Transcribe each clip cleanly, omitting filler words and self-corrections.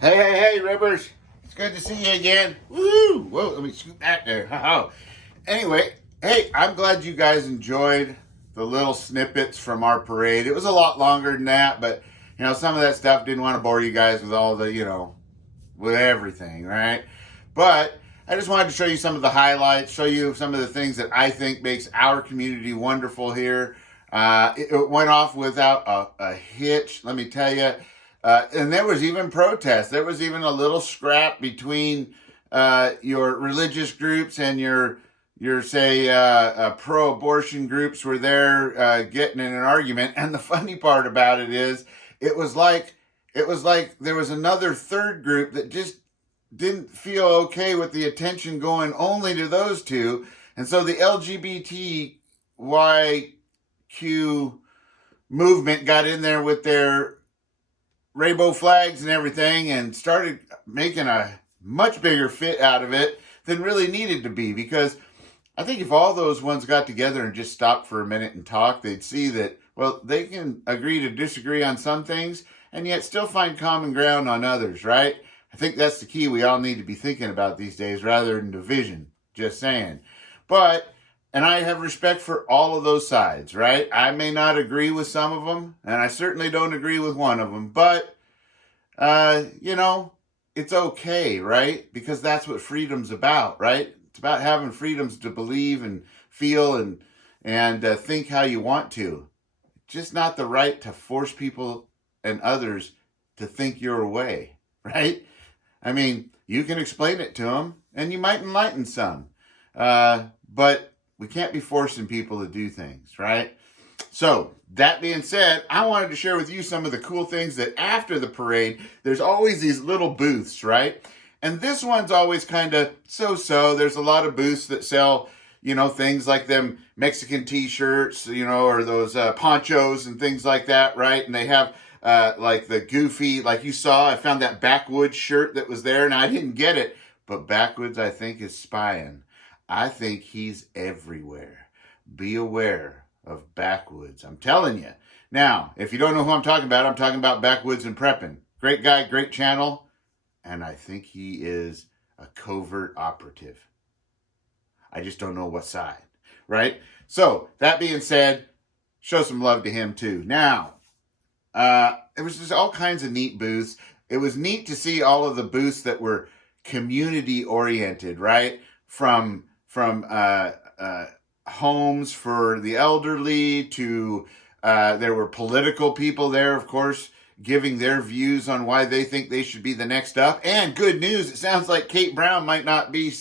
Hey, Ribbers. It's good to see you again. Woo! Whoa, let me scoot back there. Anyway, hey, I'm glad you guys enjoyed the little snippets from our parade. It was a lot longer than that, but, some of that stuff didn't want to bore you guys with all the, with everything, right? But I just wanted to show you some of the highlights, show you some of the things that I think makes our community wonderful here. It went off without a hitch, let me tell you. And there was even protests. There was even a little scrap between your religious groups and your say pro-abortion groups were there getting in an argument. And the funny part about it is, it was like there was another third group that just didn't feel okay with the attention going only to those two, and so the LGBTYQ movement got in there with their rainbow flags and everything and started making a much bigger fit out of it than really needed to be, because I think if all those ones got together and just stopped for a minute and talked, they'd see that, well, they can agree to disagree on some things and yet still find common ground on others, right? I think that's the key we all need to be thinking about these days, rather than division. Just saying. And I have respect for all of those sides, right? I may not agree with some of them, and I certainly don't agree with one of them, but, it's okay, right? Because that's what freedom's about, right? It's about having freedoms to believe and feel and think how you want to. Just not the right to force people and others to think your way, right? I mean, you can explain it to them, and you might enlighten some. But we can't be forcing people to do things, right? So, that being said, I wanted to share with you some of the cool things that after the parade, there's always these little booths, right? And this one's always kind of so-so. There's a lot of booths that sell, things like them Mexican t-shirts, or those ponchos and things like that, right? And they have like the goofy, like you saw, I found that Backwoods shirt that was there. Now, I didn't get it, but Backwoods, I think, is spying. I think he's everywhere. Be aware of Backwoods. I'm telling you. Now, if you don't know who I'm talking about Backwoods and Prepping. Great guy, great channel. And I think he is a covert operative. I just don't know what side, right? So, that being said, show some love to him too. Now, there was just all kinds of neat booths. It was neat to see all of the booths that were community oriented, right? From homes for the elderly to there were political people there, of course, giving their views on why they think they should be the next up. And good news, it sounds like Kate Brown might not be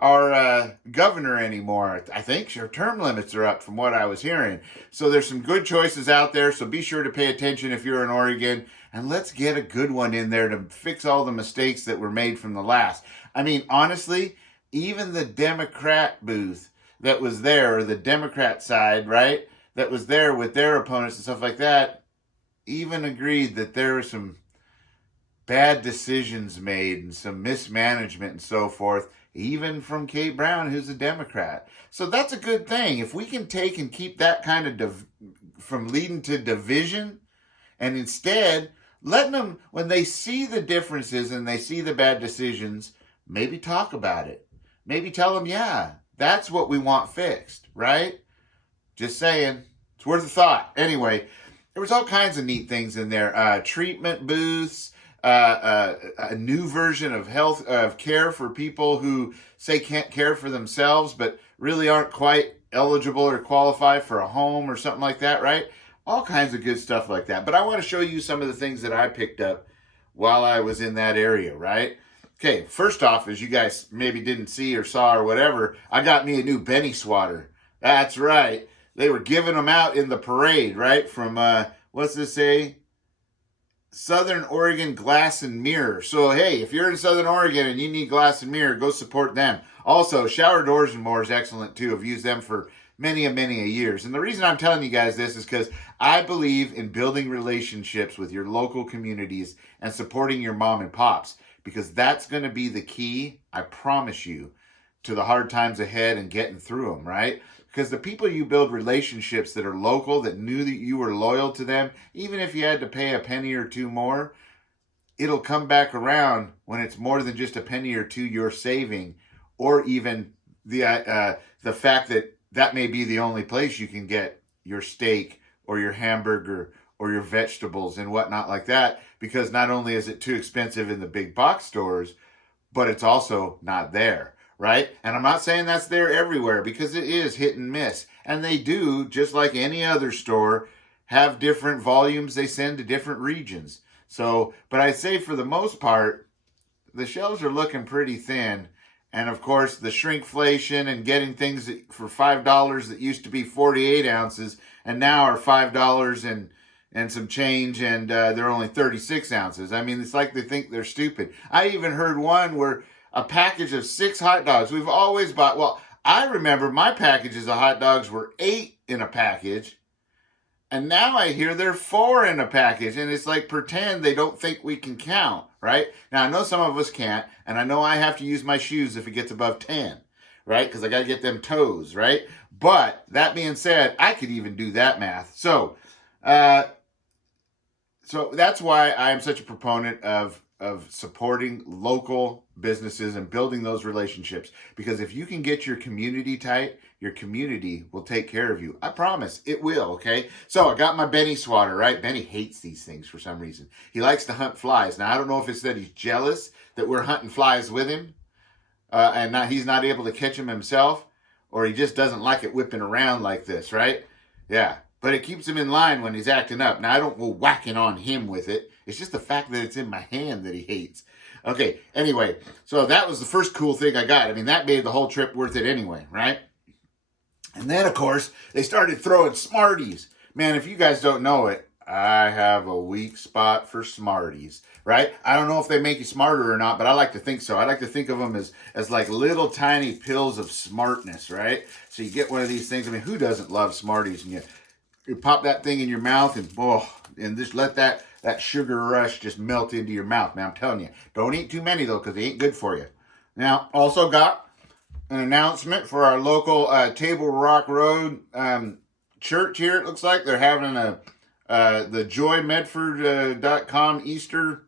our governor anymore. I think her term limits are up from what I was hearing. So there's some good choices out there. So be sure to pay attention if you're in Oregon. And let's get a good one in there to fix all the mistakes that were made from the last. I mean, honestly, even the Democrat booth that was there, or the Democrat side, right, that was there with their opponents and stuff like that, even agreed that there were some bad decisions made and some mismanagement and so forth, even from Kate Brown, who's a Democrat. So that's a good thing. If we can take and keep that kind of from leading to division, and instead letting them, when they see the differences and they see the bad decisions, maybe talk about it. Maybe tell them, yeah, that's what we want fixed, right? Just saying. It's worth a thought. Anyway, there was all kinds of neat things in there. Treatment booths, a new version of health care for people who say can't care for themselves but really aren't quite eligible or qualify for a home or something like that, right? All kinds of good stuff like that. But I want to show you some of the things that I picked up while I was in that area, right? Okay, first off, as you guys maybe didn't see or saw or whatever, I got me a new Benny swatter. That's right. They were giving them out in the parade, right? From, what's this say? Southern Oregon Glass and Mirror. So, hey, if you're in Southern Oregon and you need Glass and Mirror, go support them. Also, Shower Doors and More is excellent, too. I've used them for many a years. And the reason I'm telling you guys this is because I believe in building relationships with your local communities and supporting your mom and pops, because that's going to be the key, I promise you, to the hard times ahead and getting through them, right? Because the people you build relationships that are local, that knew that you were loyal to them, even if you had to pay a penny or two more, it'll come back around when it's more than just a penny or two you're saving, or even the fact that that may be the only place you can get your steak or your hamburger or your vegetables and whatnot like that, because not only is it too expensive in the big box stores, but it's also not there, right? And I'm not saying that's there everywhere, because it is hit and miss. And they do, just like any other store, have different volumes they send to different regions. So, but I'd say for the most part, the shelves are looking pretty thin. And of course, the shrinkflation and getting things for $5 that used to be 48 ounces and now are $5 and some change, and they're only 36 ounces. I mean, it's like they think they're stupid. I even heard one where a package of 6 hot dogs, we've always bought, well, I remember my packages of hot dogs were 8 in a package, and now I hear they're 4 in a package, and it's like pretend they don't think we can count, right? Now, I know some of us can't, and I know I have to use my shoes if it gets above 10, right? Because I got to get them toes, right? But that being said, I could even do that math. So that's why I am such a proponent of supporting local businesses and building those relationships. Because if you can get your community tight, your community will take care of you. I promise it will, okay? So I got my Benny swatter, right? Benny hates these things for some reason. He likes to hunt flies. Now, I don't know if it's that he's jealous that we're hunting flies with him and he's not able to catch them himself, or he just doesn't like it whipping around like this, right? Yeah. But it keeps him in line when he's acting up. Now, I don't go whacking on him with it. It's just the fact that it's in my hand that he hates. Okay, anyway, so that was the first cool thing I got. I mean, that made the whole trip worth it anyway, right? And then, of course, they started throwing Smarties. Man, if you guys don't know it, I have a weak spot for Smarties, right? I don't know if they make you smarter or not, but I like to think so. I like to think of them as like little tiny pills of smartness, right? So you get one of these things. I mean, who doesn't love Smarties? And you pop that thing in your mouth and just let that sugar rush just melt into your mouth, man. I'm telling you. Don't eat too many, though, because they ain't good for you. Now, also got an announcement for our local Table Rock Road church here. It looks like they're having the joymedford.com Easter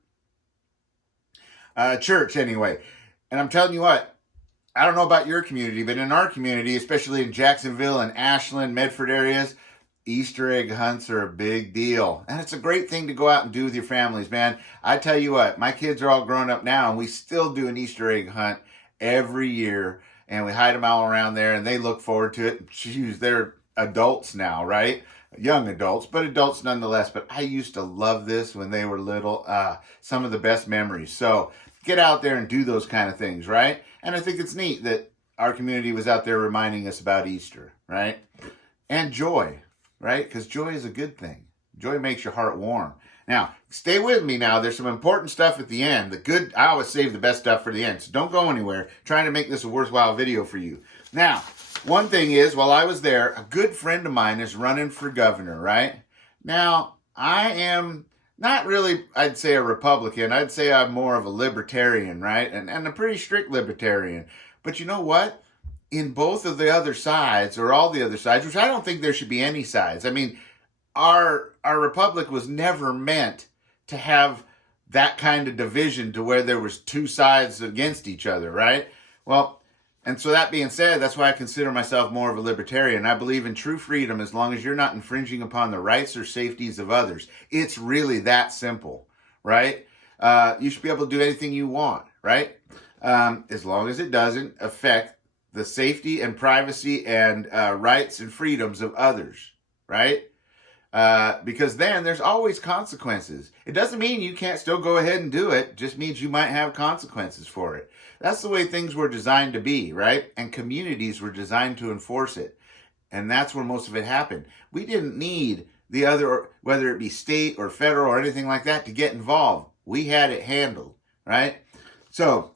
church anyway. And I'm telling you what, I don't know about your community, but in our community, especially in Jacksonville and Ashland, Medford areas, Easter egg hunts are a big deal. And it's a great thing to go out and do with your families, man. I tell you what, my kids are all grown up now, and we still do an Easter egg hunt every year. And we hide them all around there, and they look forward to it. Jeez, they're adults now, right? Young adults, but adults nonetheless. But I used to love this when they were little. Some of the best memories. So get out there and do those kind of things, right? And I think it's neat that our community was out there reminding us about Easter, right? And joy. Right? Because joy is a good thing. Joy makes your heart warm. Now, stay with me now. There's some important stuff at the end. I always save the best stuff for the end. So don't go anywhere. Trying to make this a worthwhile video for you. Now, one thing is, while I was there, a good friend of mine is running for governor, right? Now, I am not really, I'd say, a Republican. I'd say I'm more of a libertarian, right? And a pretty strict libertarian. But you know what? In both of the other sides, or all the other sides, which I don't think there should be any sides. I mean, our republic was never meant to have that kind of division to where there was two sides against each other, right? Well, and so that being said, that's why I consider myself more of a libertarian. I believe in true freedom as long as you're not infringing upon the rights or safeties of others. It's really that simple, right? You should be able to do anything you want, right? As long as it doesn't affect the safety and privacy and rights and freedoms of others, right? Because then there's always consequences. It doesn't mean you can't still go ahead and do it. It just means you might have consequences for it. That's the way things were designed to be, right? And communities were designed to enforce it. And that's where most of it happened. We didn't need the other, whether it be state or federal or anything like that, to get involved. We had it handled, right? So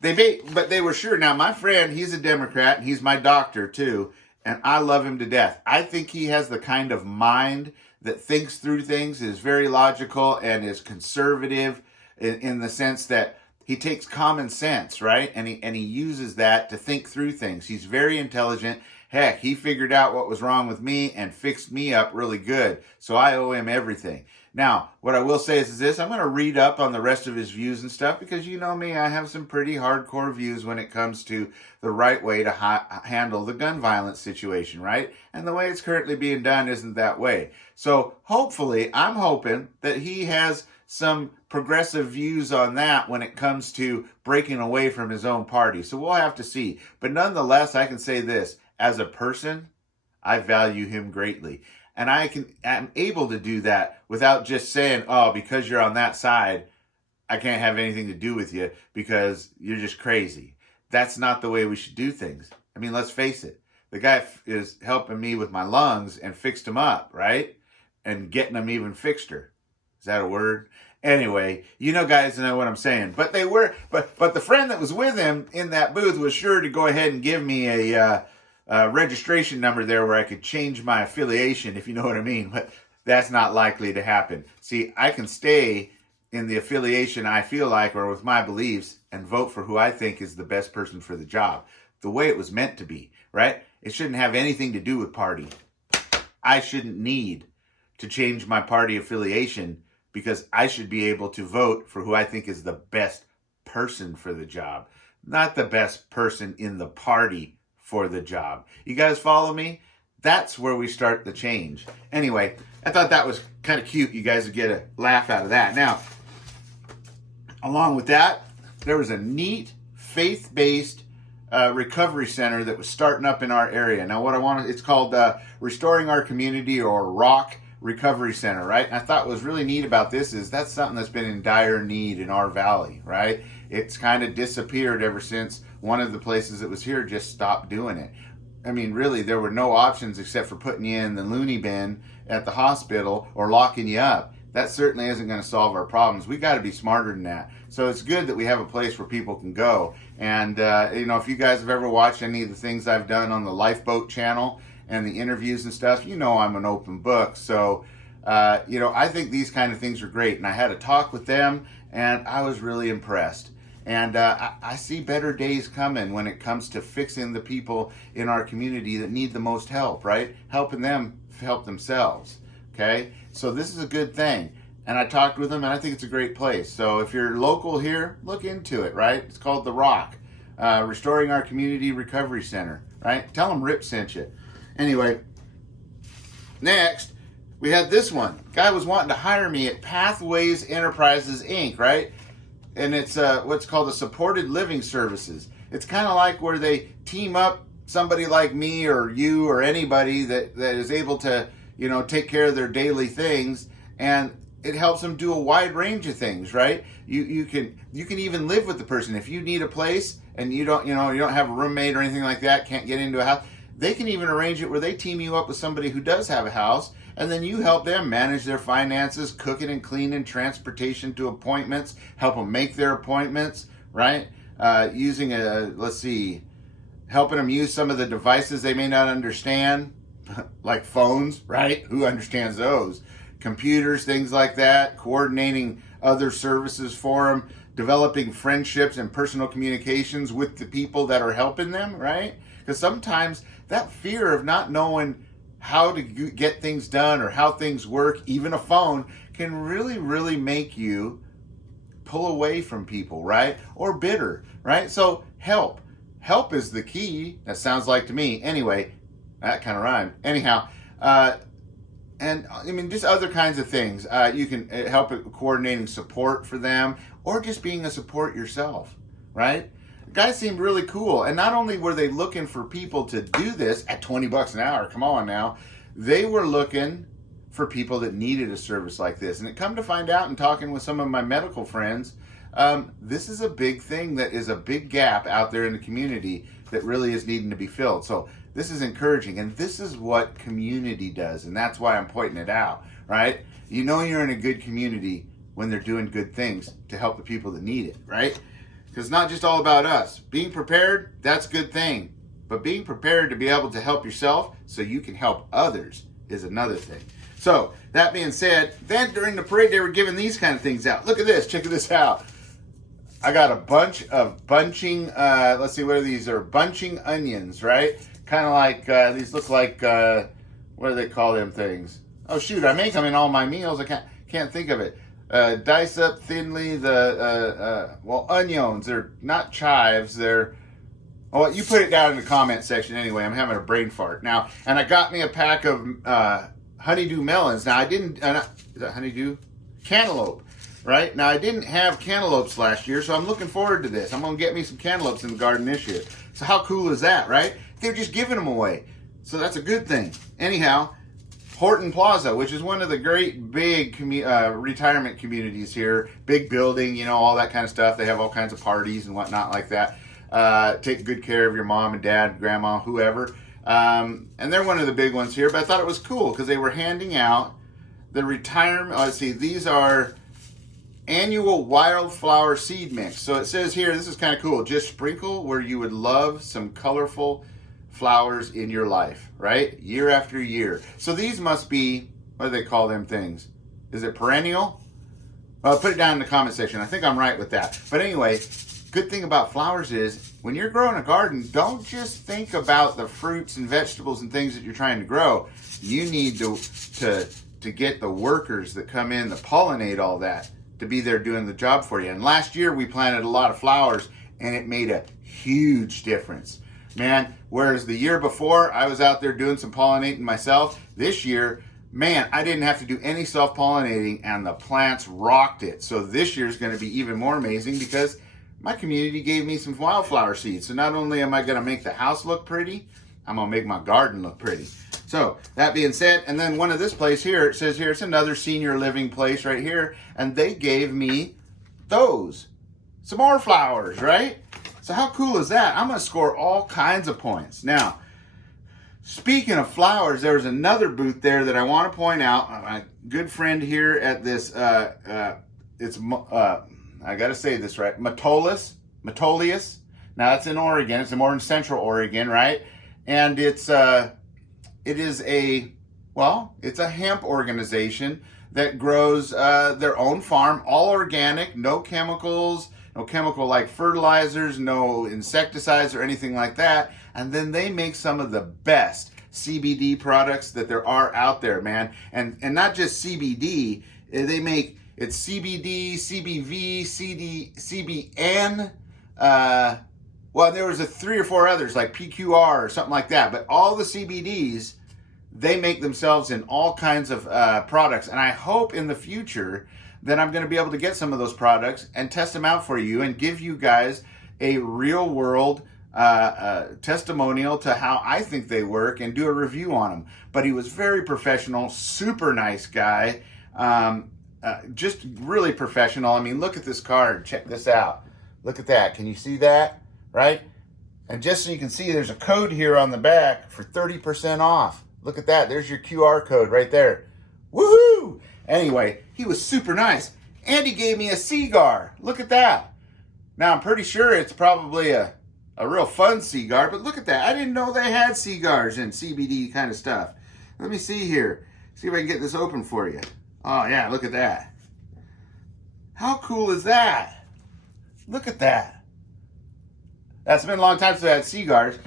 but they were sure. Now, my friend, he's a Democrat, and he's my doctor, too, and I love him to death. I think he has the kind of mind that thinks through things, is very logical, and is conservative in the sense that he takes common sense, right? And he uses that to think through things. He's very intelligent, Heck, he figured out what was wrong with me and fixed me up really good. So I owe him everything. Now, what I will say is this. I'm going to read up on the rest of his views and stuff because you know me, I have some pretty hardcore views when it comes to the right way to handle the gun violence situation, right? And the way it's currently being done isn't that way. So hopefully, I'm hoping that he has some progressive views on that when it comes to breaking away from his own party. So we'll have to see. But nonetheless, I can say this. As a person, I value him greatly. And I'm able to do that without just saying, oh, because you're on that side, I can't have anything to do with you because you're just crazy. That's not the way we should do things. I mean, let's face it. The guy is helping me with my lungs and fixed them up, right? And getting them even fixter. Is that a word? Anyway, you know, guys know what I'm saying. But the friend that was with him in that booth was sure to go ahead and give me a registration number there where I could change my affiliation, if you know what I mean. But that's not likely to happen. See, I can stay in the affiliation I feel like or with my beliefs and vote for who I think is the best person for the job. The way it was meant to be, right? It shouldn't have anything to do with party. I shouldn't need to change my party affiliation because I should be able to vote for who I think is the best person for the job, not the best person in the party for the job. You guys follow me? That's where we start the change. Anyway, I thought that was kind of cute. You guys would get a laugh out of that. Now, along with that, there was a neat faith-based recovery center that was starting up in our area. Now, it's called Restoring Our Community, or ROC Recovery Center, right? And I thought what was really neat about this is that's something that's been in dire need in our valley, right? It's kind of disappeared ever since one of the places that was here just stopped doing it. I mean, really, there were no options except for putting you in the loony bin at the hospital or locking you up. That certainly isn't going to solve our problems. We got to be smarter than that. So it's good that we have a place where people can go. And, you know, if you guys have ever watched any of the things I've done on the Lifeboat channel and the interviews and stuff, you know I'm an open book. So, you know, I think these kind of things are great. And I had a talk with them, and I was really impressed. And I see better days coming when it comes to fixing the people in our community that need the most help, right? Helping them help themselves, okay? So this is a good thing. And I talked with them, and I think it's a great place. So if you're local here, look into it, right? It's called The Rock, Restoring Our Community Recovery Center, right? Tell them Rip sent you. Anyway, next, we had this one. Guy was wanting to hire me at Pathways Enterprises, Inc., right? And it's what's called a supported living services. It's kind of like where they team up somebody like me or you or anybody that is able to, you know, take care of their daily things, and it helps them do a wide range of things, right? You can even live with the person if you need a place and you don't have a roommate or anything like that, can't get into a house. They can even arrange it where they team you up with somebody who does have a house, and then you help them manage their finances, cooking and cleaning, transportation to appointments, help them make their appointments, right? Using helping them use some of the devices they may not understand, like phones, right? Who understands those? Computers, things like that, coordinating other services for them, developing friendships and personal communications with the people that are helping them, right? Because sometimes that fear of not knowing how to get things done or how things work, even a phone, can really, really make you pull away from people, right? Or bitter, right? So help is the key. That sounds like to me. Anyway, that kind of rhymed. Anyhow, and I mean, just other kinds of things. You can help with coordinating support for them or just being a support yourself, right? The guys seemed really cool. And not only were they looking for people to do this at $20 an hour, come on now, they were looking for people that needed a service like this. And it come to find out in talking with some of my medical friends, this is a big thing that is a big gap out there in the community that really is needing to be filled. So this is encouraging, and this is what community does, and that's why I'm pointing it out, right? You know you're in a good community when they're doing good things to help the people that need it, right? Because it's not just all about us. Being prepared, that's a good thing. But being prepared to be able to help yourself so you can help others is another thing. So, that being said, then during the parade, they were giving these kind of things out. Look at this. Check this out. I got a bunch of bunching, let's see, what are these? They're bunching onions, right? kind of like, these look like, what do they call them things? Oh shoot, I make them in all my meals. I can't think of it. Dice up thinly well, onions. They're not chives. They're, oh, you put it down in the comment section anyway. I'm having a brain fart now. And I got me a pack of honeydew melons. Now I didn't, is that honeydew? Cantaloupe, right? Now I didn't have cantaloupes last year, so I'm looking forward to this. I'm going to get me some cantaloupes in the garden this year. So how cool is that, right? They're just giving them away. So that's a good thing. Anyhow, Horton Plaza, which is one of the great big retirement communities here. Big building, you know, all that kind of stuff. They have all kinds of parties and whatnot like that. Take good care of your mom and dad, grandma, whoever. And they're one of the big ones here. But I thought it was cool because they were handing out the retirement. Let's see, these are annual wildflower seed mix. So it says here, this is kind of cool. Just sprinkle where you would love some colorful flowers in your life, right? Year after year. So these must be, what do they call them things? Is it perennial? Well, put it down in the comment section. I think I'm right with that. But anyway, good thing about flowers is when you're growing a garden, don't just think about the fruits and vegetables and things that you're trying to grow. You need to get the workers that come in that pollinate all that to be there doing the job for you. And last year we planted a lot of flowers and it made a huge difference. Man, whereas the year before I was out there doing some pollinating myself, this year, man, I didn't have to do any self-pollinating and the plants rocked it. So this year is going to be even more amazing because my community gave me some wildflower seeds. So not only am I going to make the house look pretty, I'm going to make my garden look pretty. So that being said, and then one of this place here, it says here, it's another senior living place right here. And they gave me those, some more flowers, right? So how cool is that? I'm going to score all kinds of points. Now, speaking of flowers, there's another booth there that I want to point out. My good friend here at this, I got to say this right, Metolius. Now, it's in Oregon. It's more in Central Oregon, right? And it is a hemp organization that grows their own farm, all organic, no chemicals, no chemical like fertilizers, no insecticides or anything like that. And then they make some of the best CBD products that there are out there, man. And not just CBD, they make, it's CBD, CBV, CBN, well, there was 3 or 4 others like PQR or something like that. But all the CBDs, they make themselves in all kinds of products. And I hope in the future that I'm going to be able to get some of those products and test them out for you and give you guys a real world testimonial to how I think they work and do a review on them. But he was very professional, super nice guy, just really professional. I mean, look at this card. Check this out. Look at that. Can you see that? Right? And just so you can see, there's a code here on the back for 30% off. Look at that. There's your QR code right there. Woohoo! Anyway, he was super nice. And he gave me a cigar. Look at that. Now, I'm pretty sure it's probably a real fun cigar, but look at that. I didn't know they had cigars and CBD kind of stuff. Let me see here. See if I can get this open for you. Oh, yeah, look at that. How cool is that? Look at that. That's been a long time since I had cigars.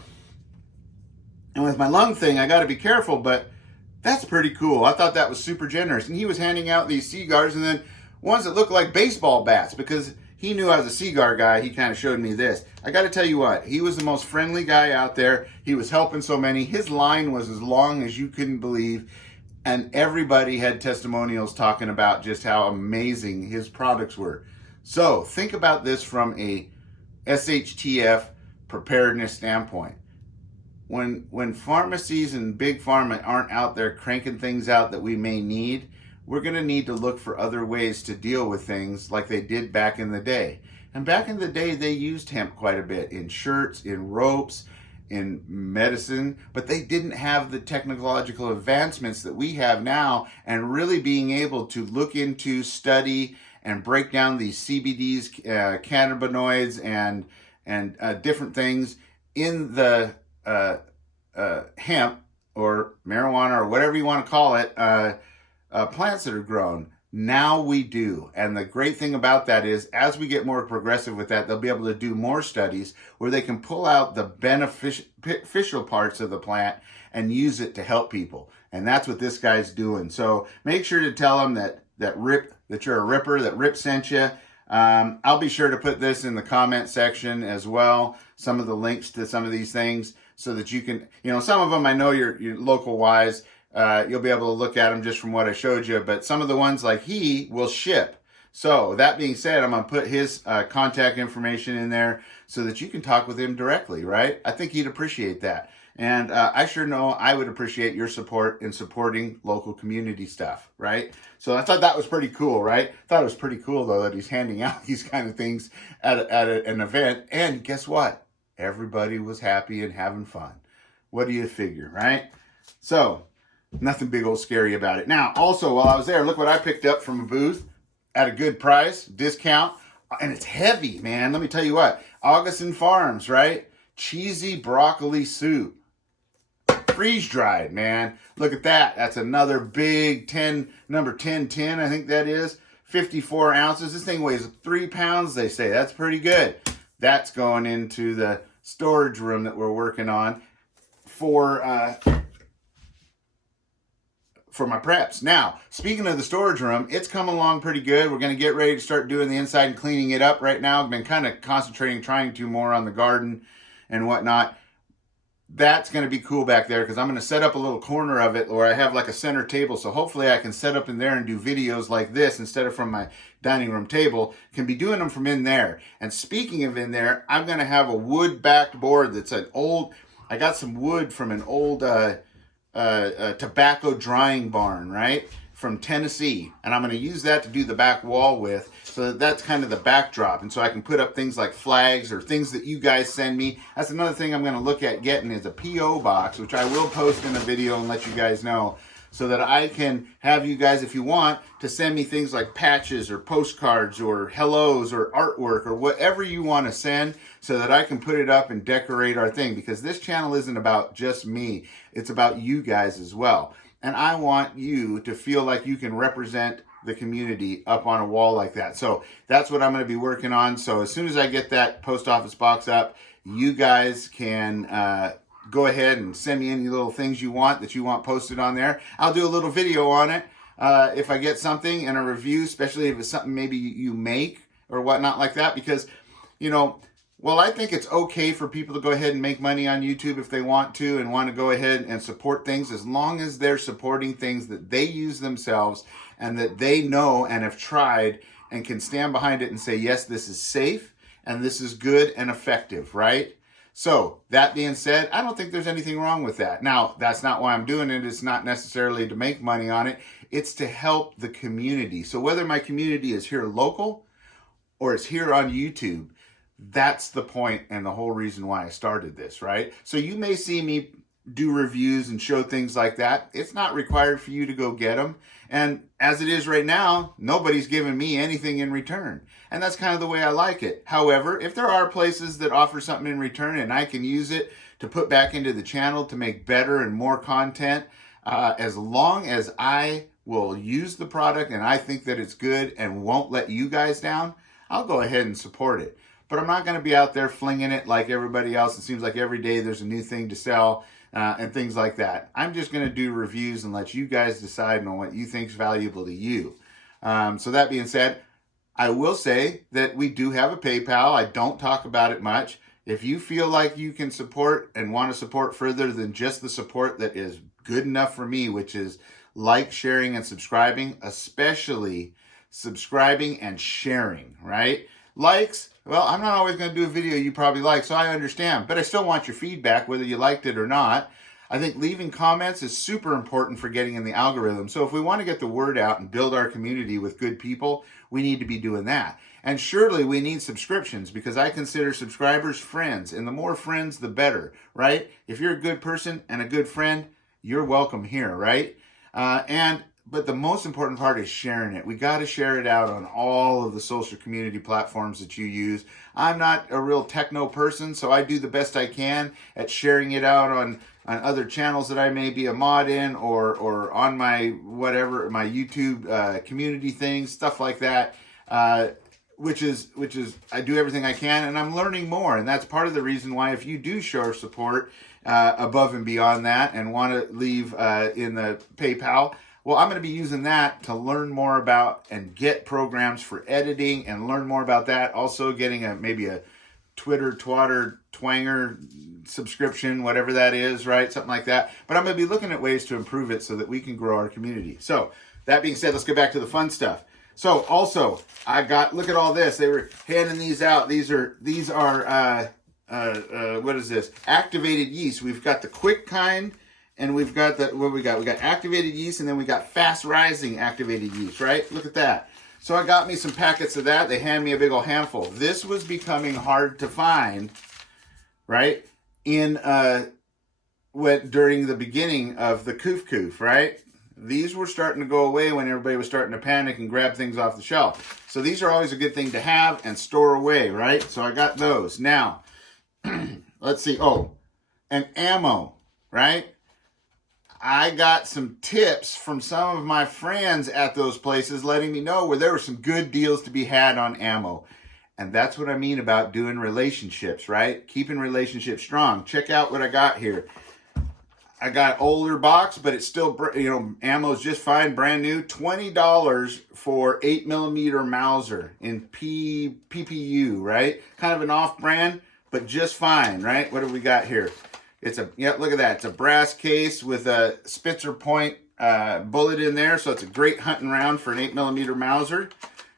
And with my lung thing, I got to be careful, but that's pretty cool. I thought that was super generous. And he was handing out these cigars and then ones that looked like baseball bats because he knew I was a cigar guy. He kind of showed me this. I got to tell you what, he was the most friendly guy out there. He was helping so many. His line was as long as you couldn't believe. And everybody had testimonials talking about just how amazing his products were. So think about this from a SHTF preparedness standpoint. When pharmacies and big pharma aren't out there cranking things out that we may need, we're going to need to look for other ways to deal with things like they did back in the day. And back in the day, they used hemp quite a bit in shirts, in ropes, in medicine, but they didn't have the technological advancements that we have now, and really being able to look into, study, and break down these CBDs, cannabinoids, and different things in the hemp or marijuana or whatever you want to call it, plants that are grown. Now we do. And the great thing about that is, as we get more progressive with that, they'll be able to do more studies where they can pull out the beneficial parts of the plant and use it to help people. And that's what this guy's doing. So make sure to tell him that you're a ripper, that Rip sent you. I'll be sure to put this in the comment section as well, some of the links to some of these things, so that you can, some of them I know you're local wise. You'll be able to look at them just from what I showed you, but some of the ones like he will ship. So that being said, I'm going to put his contact information in there so that you can talk with him directly, right? I think he'd appreciate that. And I sure know I would appreciate your support in supporting local community stuff, right? So I thought that was pretty cool, right? I thought it was pretty cool, though, that he's handing out these kind of things at an event. And guess what? Everybody was happy and having fun. What do you figure, right? So nothing big old scary about it. Now, also, while I was there, look what I picked up from a booth at a good price, discount. And it's heavy, man. Let me tell you what. Augustine Farms, right? Cheesy broccoli soup. Freeze dried, man. Look at that. That's another big number 10 tin, I think that is. 54 ounces. This thing weighs 3 pounds, they say. That's pretty good. That's going into the storage room that we're working on for my preps. Now, speaking of the storage room, it's coming along pretty good. We're going to get ready to start doing the inside and cleaning it up right now. I've been kind of concentrating, trying to more on the garden and whatnot. That's going to be cool back there because I'm going to set up a little corner of it where I have like a center table. So hopefully I can set up in there and do videos like this instead of from my dining room table. Can be doing them from in there. And speaking of in there, I'm going to have a wood backed board that's I got some wood from an old tobacco drying barn, right? From Tennessee. And I'm going to use that to do the back wall with. So that's kind of the backdrop. And so I can put up things like flags or things that you guys send me. That's another thing I'm going to look at getting is a P.O. box, which I will post in a video and let you guys know, so that I can have you guys, if you want, to send me things like patches or postcards or hellos or artwork or whatever you want to send, so that I can put it up and decorate our thing. Because this channel isn't about just me. It's about you guys as well. And I want you to feel like you can represent the community up on a wall like that. So that's what I'm going to be working on. So as soon as I get that post office box up, you guys can go ahead and send me any little things you want that you want posted on there. I'll do a little video on it if I get something and a review, especially if it's something maybe you make or whatnot like that. Because, well, I think it's okay for people to go ahead and make money on YouTube if they want to and want to go ahead and support things, as long as they're supporting things that they use themselves and that they know and have tried and can stand behind it and say, yes, this is safe and this is good and effective, right? So that being said, I don't think there's anything wrong with that. Now, that's not why I'm doing it. It's not necessarily to make money on it. It's to help the community. So whether my community is here local or it's here on YouTube, that's the point and the whole reason why I started this, right? So you may see me do reviews and show things like that. It's not required for you to go get them. And as it is right now, nobody's giving me anything in return. And that's kind of the way I like it. However, if there are places that offer something in return and I can use it to put back into the channel to make better and more content, as long as I will use the product and I think that it's good and won't let you guys down, I'll go ahead and support it. But I'm not going to be out there flinging it like everybody else. It seems like every day there's a new thing to sell and things like that. I'm just going to do reviews and let you guys decide on what you think is valuable to you. So that being said, I will say that we do have a PayPal. I don't talk about it much. If you feel like you can support and want to support further than just the support that is good enough for me, which is like, sharing, and subscribing, especially subscribing and sharing, right? Likes, well, I'm not always going to do a video you probably like, so I understand. But I still want your feedback, whether you liked it or not. I think leaving comments is super important for getting in the algorithm. So if we want to get the word out and build our community with good people, we need to be doing that. And surely we need subscriptions, because I consider subscribers friends. And the more friends, the better, right? If you're a good person and a good friend, you're welcome here, right? But the most important part is sharing it. We got to share it out on all of the social community platforms that you use. I'm not a real techno person, so I do the best I can at sharing it out on other channels that I may be a mod in, or on my whatever, my YouTube community things, stuff like that. Which is I do everything I can, and I'm learning more, and that's part of the reason why, if you do show support above and beyond that and want to leave in the PayPal, well, I'm going to be using that to learn more about and get programs for editing and learn more about that. Also getting maybe a Twitter, Twatter, Twanger subscription, whatever that is, right? Something like that. But I'm going to be looking at ways to improve it so that we can grow our community. So that being said, let's get back to the fun stuff. So also, look at all this. They were handing these out. These are what is this? Activated yeast. We've got the quick kind, and we've got we got activated yeast, and then we got fast rising activated yeast, right? Look at that. So I got me some packets of that. They hand me a big old handful. This was becoming hard to find, right? During the beginning of the koof, right? These were starting to go away when everybody was starting to panic and grab things off the shelf. So these are always a good thing to have and store away, right? So I got those. Now, let's see. Oh, and ammo, right? I got some tips from some of my friends at those places letting me know where there were some good deals to be had on ammo. And that's what I mean about doing relationships, right? Keeping relationships strong. Check out what I got here. I got older box, but it's still, ammo's just fine, brand new. $20 for 8mm Mauser in PPU, right? Kind of an off-brand, but just fine, right? What do we got here? Look at that. It's a brass case with a Spitzer point bullet in there, so it's a great hunting round for an 8mm Mauser.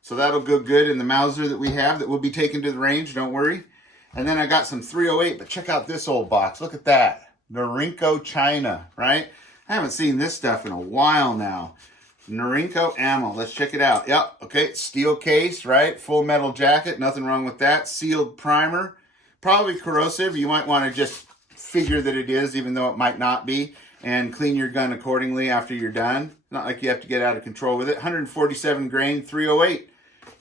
So that'll go good in the Mauser that we have that we'll be taking to the range, don't worry. And then I got some 308, but check out this old box. Look at that. Norinco China, right? I haven't seen this stuff in a while now. Norinco ammo. Let's check it out. Yep. Okay. Steel case, right? Full metal jacket. Nothing wrong with that. Sealed primer. Probably corrosive. You might want to just figure that it is, even though it might not be, and clean your gun accordingly after you're done. Not like you have to get out of control with it. 147 grain, 308.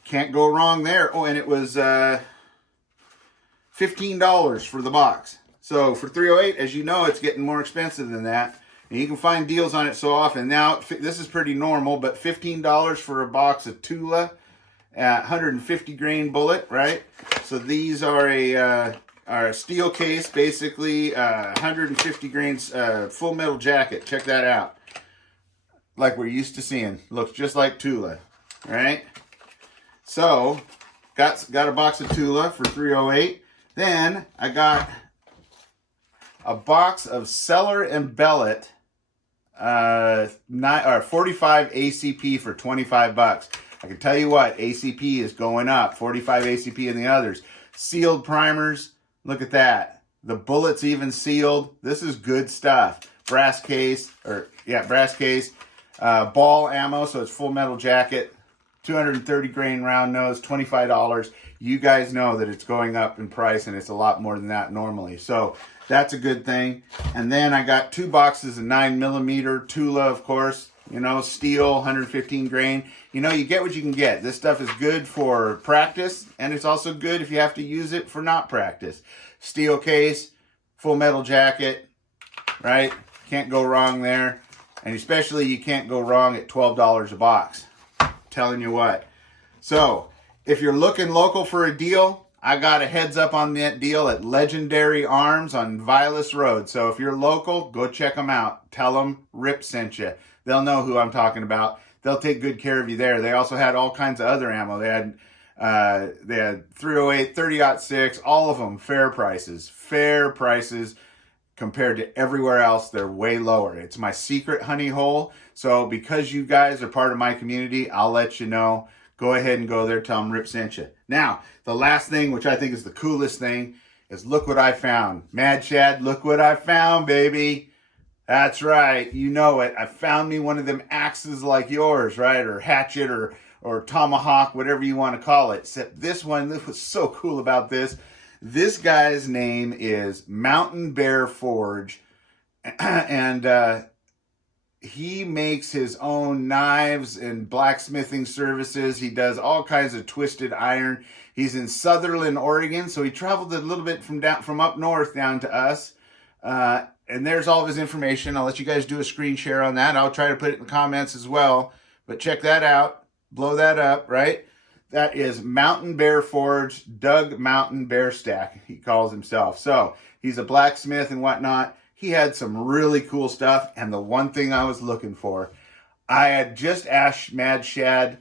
Can't go wrong there. Oh, and it was $15 for the box. So for 308, as you know, it's getting more expensive than that. And you can find deals on it so often. Now, this is pretty normal, but $15 for a box of Tula, 150 grain bullet, right? So these are a steel case, basically 150 grains, full metal jacket. Check that out. Like we're used to seeing. Looks just like Tula, right? So, got a box of Tula for 308. Then I got a box of Cellar and Bellet, 45 ACP for 25 bucks. I can tell you what, ACP is going up. 45 ACP in the others. Sealed primers. Look at that. The bullet's even sealed. This is good stuff. Brass case. Ball ammo, so it's full metal jacket. 230 grain round nose, $25. You guys know that it's going up in price, and it's a lot more than that normally. So that's a good thing. And then I got 2 boxes of 9mm Tula, of course. Steel, 115 grain. You get what you can get. This stuff is good for practice, and it's also good if you have to use it for not practice. Steel case, full metal jacket, right? Can't go wrong there. And especially you can't go wrong at $12 a box. Telling you what. So, if you're looking local for a deal, I got a heads up on that deal at Legendary Arms on Vilas Road. So if you're local, go check them out. Tell them Rip sent you. They'll know who I'm talking about. They'll take good care of you there. They also had all kinds of other ammo. They had 308, 30-06, all of them fair prices. Fair prices compared to everywhere else. They're way lower. It's my secret honey hole. So because you guys are part of my community, I'll let you know. Go ahead and go there. Tell them Rip sent you. Now, the last thing, which I think is the coolest thing, is look what I found. Mad Chad, look what I found, baby. That's right. You know it. I found me one of them axes like yours, right? Or hatchet or tomahawk, whatever you want to call it. Except this one, this was so cool about this. This guy's name is Mountainbearforge. And he makes his own knives and blacksmithing services. He does all kinds of twisted iron. He's in Sutherland, Oregon, so he traveled a little bit from up north down to us. And there's all of his information. I'll let you guys do a screen share on that. I'll try to put it in the comments as well. But check that out. Blow that up, right? That is Mountainbearforge, Doug Mountain Bear Stack, he calls himself. So he's a blacksmith and whatnot. He had some really cool stuff. And the one thing I was looking for, I had just asked Mad Shad,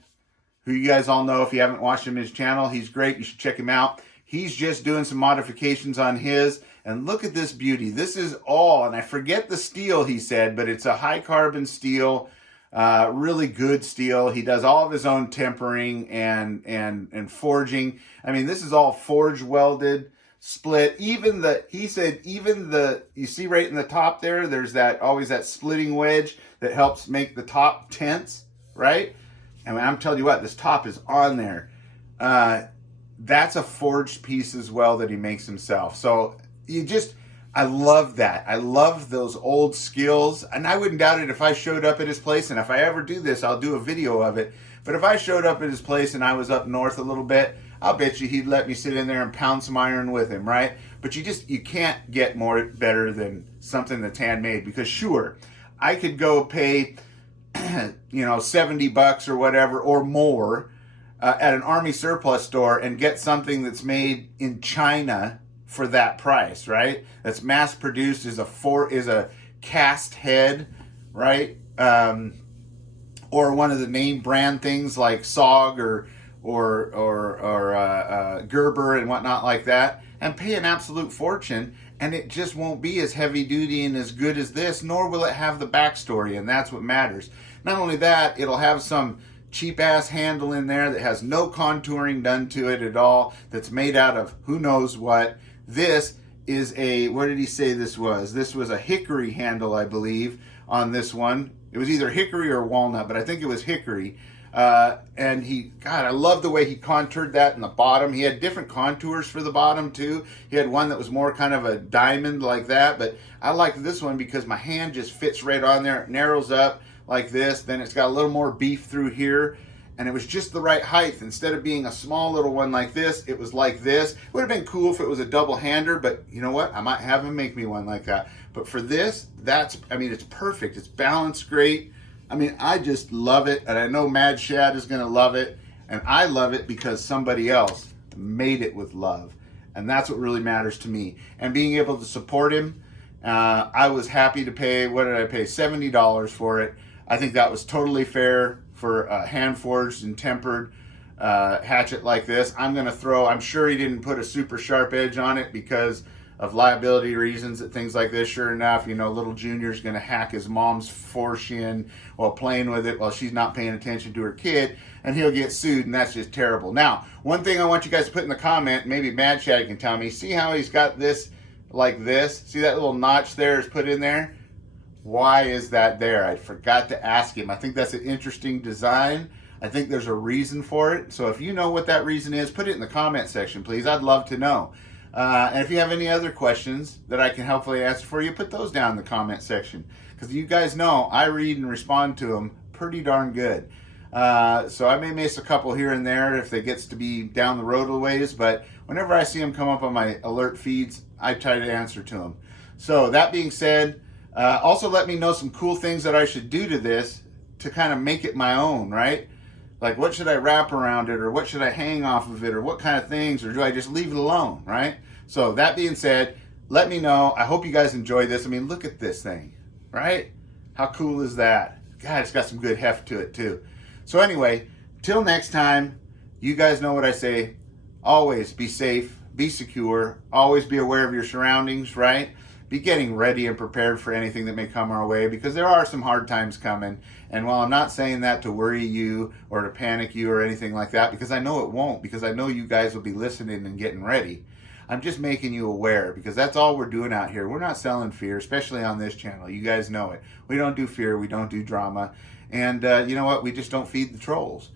who you guys all know if you haven't watched him, his channel. He's great. You should check him out. He's just doing some modifications on his. And look at this beauty. This is all, and I forget the steel he said, but it's a high carbon steel. Really good steel. He does all of his own tempering and forging. I mean, this is all forge welded, split. He said you see right in the top there, there's always that splitting wedge that helps make the top tense, right? And I'm telling you what, this top is on there. That's a forged piece as well that he makes himself. So I love that. I love those old skills. And I wouldn't doubt it if I showed up at his place. And if I ever do this, I'll do a video of it. But if I showed up at his place and I was up north a little bit, I'll bet you he'd let me sit in there and pound some iron with him, right? But you can't get better than something that's handmade. Because sure, I could go pay, $70 or whatever or more at an Army surplus store and get something that's made in China for that price, right? That's mass produced, is a cast head, right? Or one of the name brand things like SOG or Gerber and whatnot like that, and pay an absolute fortune, and it just won't be as heavy duty and as good as this, nor will it have the backstory, and that's what matters. Not only that, it'll have some cheap ass handle in there that has no contouring done to it at all, that's made out of who knows what. This is what did he say this was? This was a hickory handle, I believe, on this one. It was either hickory or walnut, but I think it was hickory. And I love the way he contoured that in the bottom. He had different contours for the bottom too. He had one that was more kind of a diamond like that, but I like this one because my hand just fits right on there. It narrows up like this. Then it's got a little more beef through here. And it was just the right height. Instead of being a small little one like this, it was like this. It would have been cool if it was a double-hander, but you know what? I might have him make me one like that. But for this, it's perfect. It's balanced great. I just love it. And I know Mad Shad is going to love it. And I love it because somebody else made it with love. And that's what really matters to me. And being able to support him, I was happy to pay, what did I pay? $70 for it. I think that was totally fair for a hand-forged and tempered hatchet like this. I'm sure he didn't put a super sharp edge on it because of liability reasons and things like this. Sure enough, little Junior's going to hack his mom's foreshin while playing with it while she's not paying attention to her kid, and he'll get sued, and that's just terrible. Now, one thing I want you guys to put in the comment, maybe Mad Shad can tell me, see how he's got this like this? See that little notch there is put in there? Why is that there? I forgot to ask him. I think that's an interesting design. I think there's a reason for it. So if you know what that reason is, put it in the comment section, please. I'd love to know. And if you have any other questions that I can helpfully answer for you, put those down in the comment section. Because you guys know I read and respond to them pretty darn good. So I may miss a couple here and there if it gets to be down the road a ways. But whenever I see them come up on my alert feeds, I try to answer to them. So that being said, also let me know some cool things that I should do to this to kind of make it my own, right? Like what should I wrap around it, or what should I hang off of it, or what kind of things, or do I just leave it alone, right? So that being said, let me know. I hope you guys enjoy this. Look at this thing, right? How cool is that? God, it's got some good heft to it too. So anyway, till next time, you guys know what I say. Always be safe, be secure, always be aware of your surroundings, right? Be getting ready and prepared for anything that may come our way, because there are some hard times coming. And while I'm not saying that to worry you or to panic you or anything like that, because I know it won't, because I know you guys will be listening and getting ready, I'm just making you aware, because that's all we're doing out here. We're not selling fear, especially on this channel. You guys know it. We don't do fear. We don't do drama. And you know what? We just don't feed the trolls.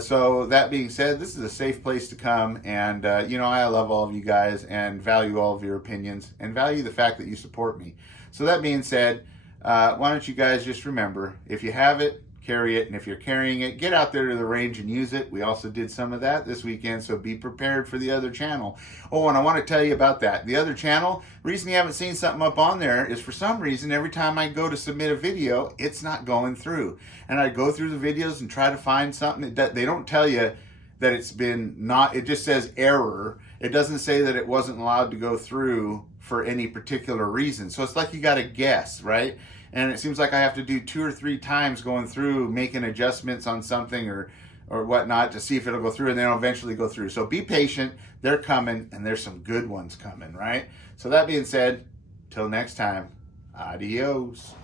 So that being said, this is a safe place to come, and I love all of you guys and value all of your opinions and value the fact that you support me. So that being said, why don't you guys just remember, if you have it, carry it, and if you're carrying it, get out there to the range and use it. We also did some of that this weekend, so be prepared for the other channel. Oh, and I want to tell you about that. The other channel, reason you haven't seen something up on there is for some reason, every time I go to submit a video, it's not going through. And I go through the videos and try to find something that they don't tell you that it's been not, it just says error. It doesn't say that it wasn't allowed to go through for any particular reason. So it's like you got to guess, right? And it seems like I have to do 2 or 3 times going through, making adjustments on something or whatnot to see if it'll go through, and then it'll eventually go through. So be patient. They're coming, and there's some good ones coming, right? So that being said, till next time, adios.